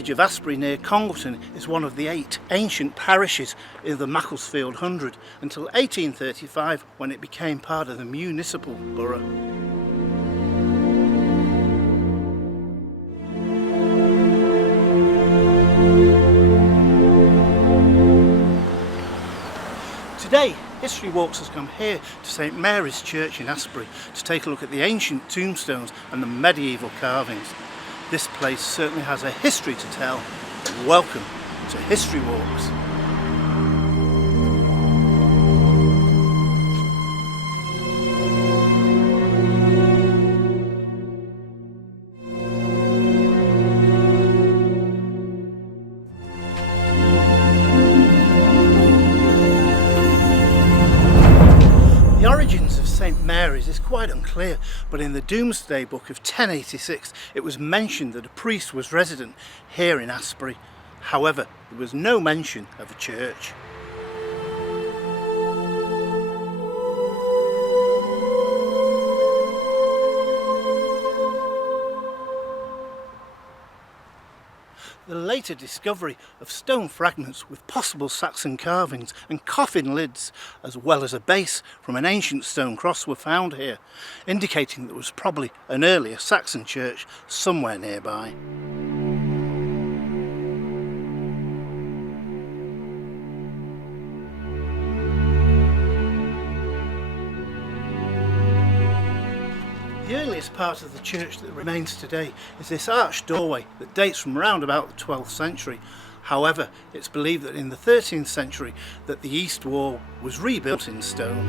village of Asbury near Congleton is one of the 8 ancient parishes in the Macclesfield 100 until 1835, when it became part of the municipal borough. Today, History Walks has come here to St Mary's Church in Asbury to take a look at the ancient tombstones and the medieval carvings. This place certainly has a history to tell. Welcome to History Walks. The origins of St Mary's is quite unclear, but in the Domesday Book of 1086 it was mentioned that a priest was resident here in Asbury. However, there was no mention of a church. The later discovery of stone fragments with possible Saxon carvings and coffin lids, as well as a base from an ancient stone cross, were found here, indicating that there was probably an earlier Saxon church somewhere nearby. The earliest part of the church that remains today is this arched doorway that dates from around about the 12th century. However, it's believed that in the 13th century that the east wall was rebuilt in stone.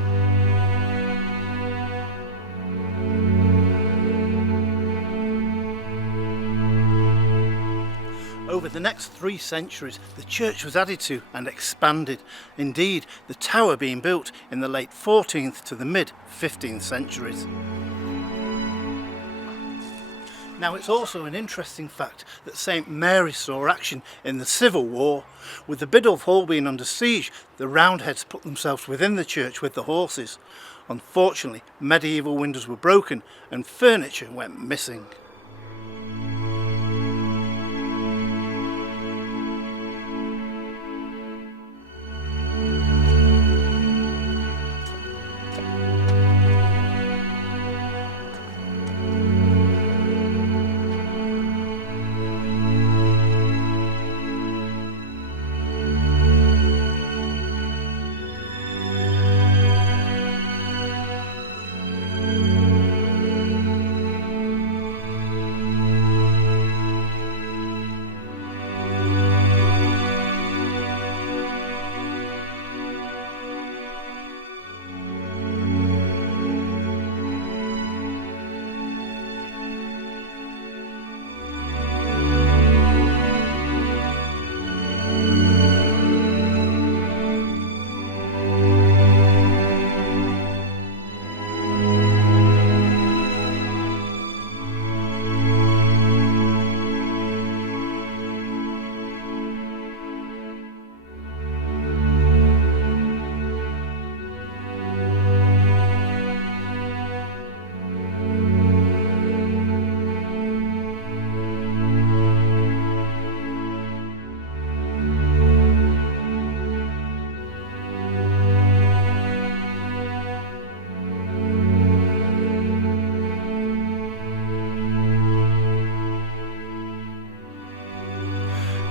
Over the next 3 centuries, the church was added to and expanded. Indeed, the tower being built in the late 14th to the mid 15th centuries. Now, it's also an interesting fact that St Mary's saw action in the Civil War. With the Biddulph Hall being under siege, the Roundheads put themselves within the church with the horses. Unfortunately, medieval windows were broken and furniture went missing.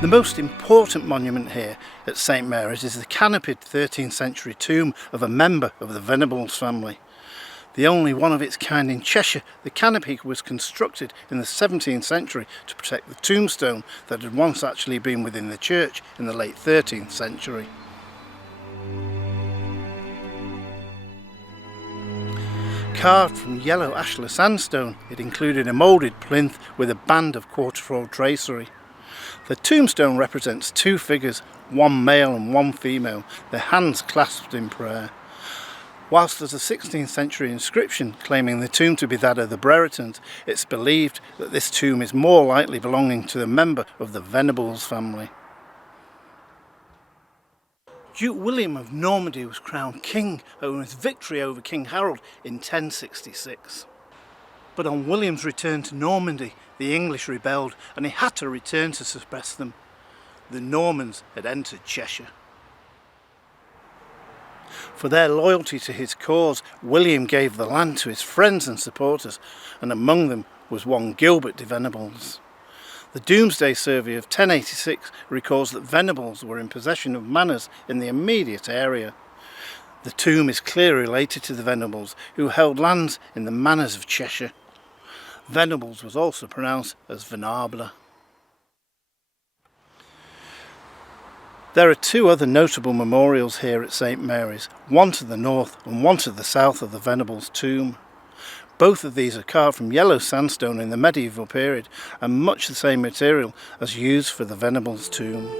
The most important monument here at St Mary's is the canopied 13th century tomb of a member of the Venables family. The only one of its kind in Cheshire, the canopy was constructed in the 17th century to protect the tombstone that had once actually been within the church in the late 13th century. Carved from yellow ashlar sandstone, it included a moulded plinth with a band of quarterfoil tracery. The tombstone represents 2 figures, one male and one female, their hands clasped in prayer. Whilst there's a 16th century inscription claiming the tomb to be that of the Breretons, it's believed that this tomb is more likely belonging to a member of the Venables family. Duke William of Normandy was crowned king over his victory over King Harold in 1066. But on William's return to Normandy, the English rebelled and he had to return to suppress them. The Normans had entered Cheshire. For their loyalty to his cause, William gave the land to his friends and supporters, and among them was one Gilbert de Venables. The Domesday Survey of 1086 records that Venables were in possession of manors in the immediate area. The tomb is clearly related to the Venables, who held lands in the manors of Cheshire. Venables was also pronounced as Venables. There are two other notable memorials here at St Mary's, one to the north and one to the south of the Venables tomb. Both of these are carved from yellow sandstone in the medieval period and much the same material as used for the Venables tomb.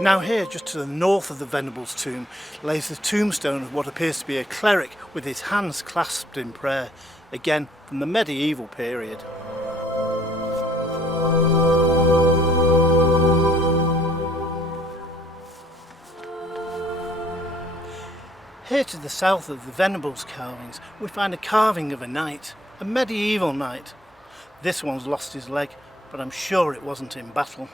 Now here, just to the north of the Venables tomb, lays the tombstone of what appears to be a cleric with his hands clasped in prayer, again from the medieval period. Here to the south of the Venables carvings, we find a carving of a knight, a medieval knight. This one's lost his leg, but I'm sure it wasn't in battle.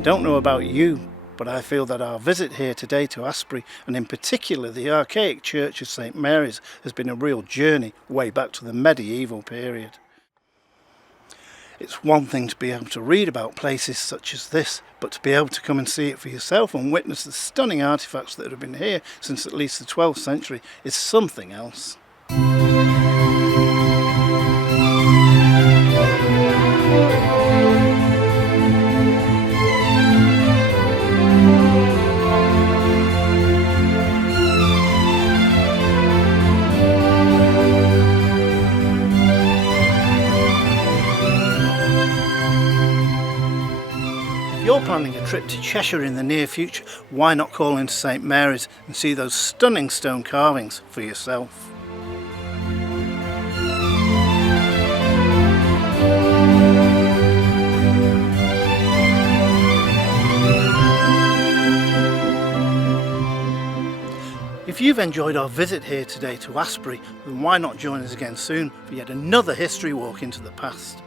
I don't know about you, but I feel that our visit here today to Asbury, and in particular the archaic church of St Mary's, has been a real journey way back to the medieval period. It's one thing to be able to read about places such as this, but to be able to come and see it for yourself and witness the stunning artefacts that have been here since at least the 12th century is something else. If you're planning a trip to Cheshire in the near future, why not call into St Mary's and see those stunning stone carvings for yourself? If you've enjoyed our visit here today to Asbury, then why not join us again soon for yet another history walk into the past.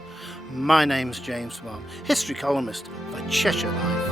My name's James Balme, history columnist for Cheshire Life.